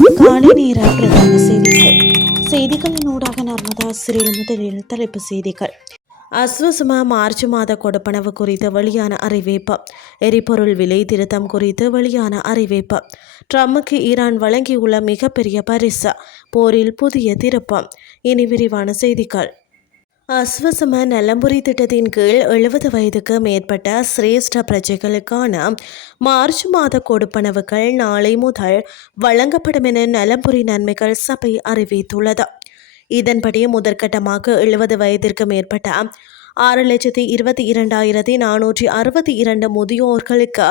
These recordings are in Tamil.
காலை நேர பிரதான செய்திகளின் ஊடாக நர்மதா சிறில் முதலில் தலைப்பு செய்திகள். அஸ்வசும மார்ச் மாத கொடுப்பனவு குறித்து வெளியான அறிவிப்பு. எரிபொருள் விலை திருத்தம் குறித்து வெளியான அறிவிப்பு. ட்ரம்புக்கு ஈரான் வழங்கியுள்ள மிகப்பெரிய பரிசு. போரில் புதிய திருப்பம். இனி விரிவான செய்திகள். அஸ்வசம நலம்புரி திட்டத்தின் கீழ் 70 வயதுக்கு மேற்பட்ட சிரேஷ்ட பிரஜைகளுக்கான மார்ச் மாத கொடுப்பனவுகள் நாளை முதல் வழங்கப்படும் என நலம்புரி நன்மைகள் சபை அறிவித்துள்ளது. இதன்படி முதற்கட்டமாக 70 வயதிற்கு மேற்பட்ட 6,22,462 முதியோர்களுக்கு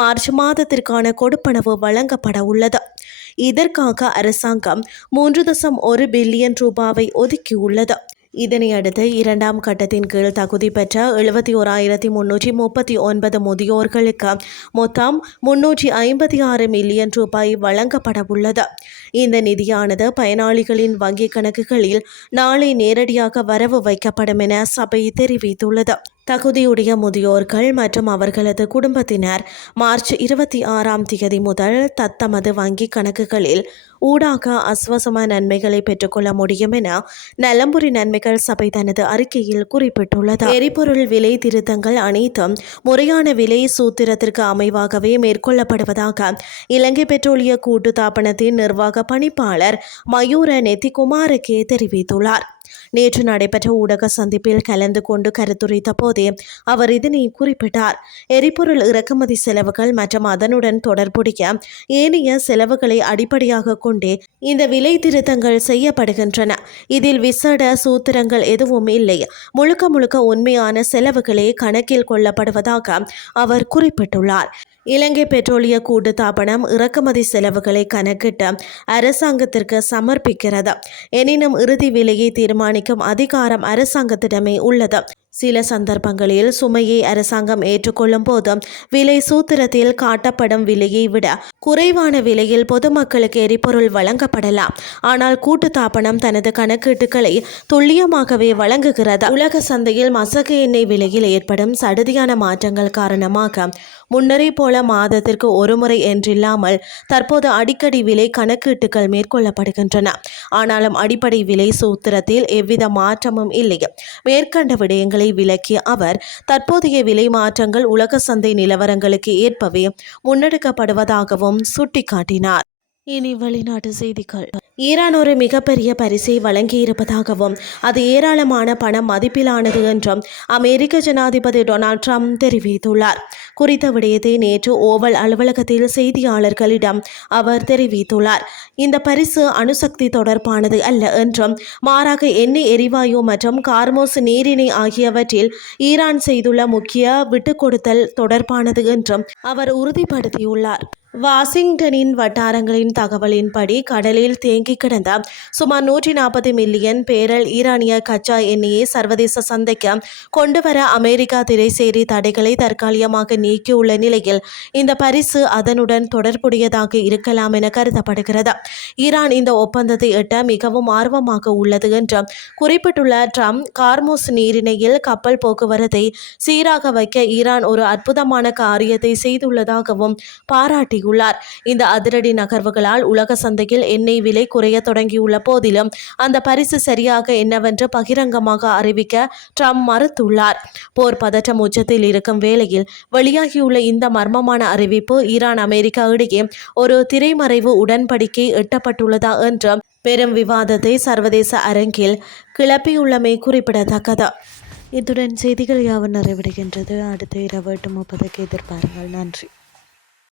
மார்ச் மாதத்திற்கான கொடுப்பனவு வழங்கப்பட உள்ளது. இதற்காக அரசாங்கம் 3.1 பில்லியன் ரூபாவை ஒதுக்கியுள்ளது. இதனையடுத்து இரண்டாம் கட்டத்தின் கீழ் தகுதி பெற்ற 71,339 முதியோர்களுக்கு மொத்தம் 356 மில்லியன் ரூபாய் வழங்கப்பட உள்ளது. இந்த நிதியானது பயனாளிகளின் வங்கிக் கணக்குகளில் நாளை நேரடியாக வரவு வைக்கப்படும் என சபை தெரிவித்துள்ளது. தகுதியுடைய முதியோர்கள் மற்றும் அவர்களது குடும்பத்தினர் மார்ச் 26 முதல் தத்தமது வங்கிக் கணக்குகளில் ஊடாக அஸ்வசம நன்மைகளை பெற்றுக்கொள்ள முடியும் என நலம்புரி நன்மைகள் சபை தனது அறிக்கையில் குறிப்பிட்டுள்ளது. எரிபொருள் விலை திருத்தங்கள் அனைத்தும் முறையான விலை சூத்திரத்திற்கு அமைவாகவே மேற்கொள்ளப்படுவதாக இலங்கை பெட்ரோலிய கூட்டுத்தாபனத்தின் நிர்வாக பணிப்பாளர் மயூர நெத்திகுமாரகே தெரிவித்துள்ளார். நேற்று நடைபெற்ற ஊடக சந்திப்பில் கலந்து கொண்டு கருத்துரைத்த போதே அவர் இதனை குறிப்பிட்டார். எரிபொருள் இறக்குமதி செலவுகள் மற்றும் அதனுடன் தொடர்புடைய ஏனைய செலவுகளை அடிப்படையாக கொண்டே இந்த விலை திருத்தங்கள் செய்யப்படுகின்றன. இதில் விசேட சூத்திரங்கள் எதுவும் இல்லை. முழுக்க உண்மையான செலவுகளே கணக்கில் கொள்ளப்படுவதாக அவர் குறிப்பிட்டுள்ளார். இலங்கை பெட்ரோலிய கூட்டுத்தாபனம் இறக்குமதி செலவுகளை கணக்கிட்டு அரசாங்கத்திற்கு சமர்ப்பிக்கிறது. எனினும் இறுதி விலையை தீர்மானிக்கும் அதிகாரம் அரசாங்கத்திடமே உள்ளது. சில சந்தர்ப்பங்களில் சுமையை அரசாங்கம் ஏற்றுக்கொள்ளும் போது விலை சூத்திரத்தில் காட்டப்படும் விலையை விட குறைவான விலையில் பொதுமக்களுக்கு எரிபொருள் வழங்கப்படலாம். ஆனால் கூட்டுத்தாபனம் தனது கணக்கீட்டுகளை துல்லியமாகவே வழங்குகிறது. உலக சந்தையில் மசகு எண்ணெய் விலையில் ஏற்படும் சடுதியான மாற்றங்கள் காரணமாக முன்னரே போல மாதத்திற்கு ஒரு முறை என்றில்லாமல் தற்போது அடிக்கடி விலை கணக்கீட்டுகள் மேற்கொள்ளப்படுகின்றன. ஆனாலும் அடிப்படை விலை சூத்திரத்தில் எவ்வித மாற்றமும் இல்லை. மேற்கண்ட விடயங்களை விளக்கிய அவர் தற்போதைய விலை மாற்றங்கள் உலக சந்தை நிலவரங்களுக்கு ஏற்பவே முன்னெடுக்கப்படுவதாகவும் சுட்டிக்காட்டினார். இனி வெளிநாட்டு செய்திகள். ஈரான் ஒரு மிகப்பெரிய பரிசை வழங்கியிருப்பதாகவும் அது ஏராளமான பணம் மதிப்பிலானது என்றும் அமெரிக்க ஜனாதிபதி டொனால்ட் ட்ரம்ப் தெரிவித்துள்ளார். குறித்த விடயத்தை நேற்று ஓவல் அலுவலகத்தில் செய்தியாளர்களிடம் அவர் தெரிவித்துள்ளார். இந்த பரிசு அணுசக்தி தொடர்பானது அல்ல என்றும் மாறாக எண்ணெய் எரிவாயு மற்றும் கார்மோஸ் நீரிணை ஆகியவற்றில் ஈரான் செய்துள்ள முக்கிய விட்டுக்கொடுத்தல் தொடர்பானது என்றும் அவர் உறுதிப்படுத்தியுள்ளார். வாஷிங்டனின் வட்டாரங்களின் தகவலின்படி கடலில் தேங்கி கிடந்த சுமார் 140 மில்லியன் பேரல் ஈரானிய கச்சா எண்ணெயை சர்வதேச சந்தைக்கு கொண்டுவர அமெரிக்கா திரைசேரி தடைகளை தற்காலிகமாக நீக்கியுள்ள நிலையில் இந்த பரிசு அதனுடன் தொடர்புடையதாக இருக்கலாம் என கருதப்படுகிறது. ஈரான் இந்த ஒப்பந்தத்தை எட்ட மிகவும் ஆர்வமாக உள்ளது என்று குறிப்பிட்டுள்ள ட்ரம்ப் கார்மோஸ் நீரிணையில் கப்பல் போக்குவரத்தை சீராக வைக்க ஈரான் ஒரு அற்புதமான காரியத்தை செய்துள்ளதாகவும் பாராட்டி உள்ளார். இந்த அதிரடி நகர்வுகளால் உலக சந்தையில் எண்ணெய் விலை குறைய தொடங்கியுள்ள போதிலும் அந்த பரிசு சரியாக என்னவென்று பகிரங்கமாக அறிவிக்க ட்ரம்ப் மறுத்துள்ளார். போர் பதற்றம் உச்சத்தில் இருக்கும் வேளையில் வெளியாகியுள்ள இந்த மர்மமான அறிவிப்பு ஈரான் அமெரிக்கா இடையே ஒரு திரைமறைவு உடன்படிக்கை எட்டப்பட்டுள்ளதா என்ற பெரும் விவாதத்தை சர்வதேச அரங்கில் கிளப்பியுள்ளமை குறிப்பிடத்தக்கது. இத்துடன் செய்திகள் யாவும் நிறைவடைகின்றது. அடுத்த இரவு 8:30 எதிர்பாருங்கள். நன்றி.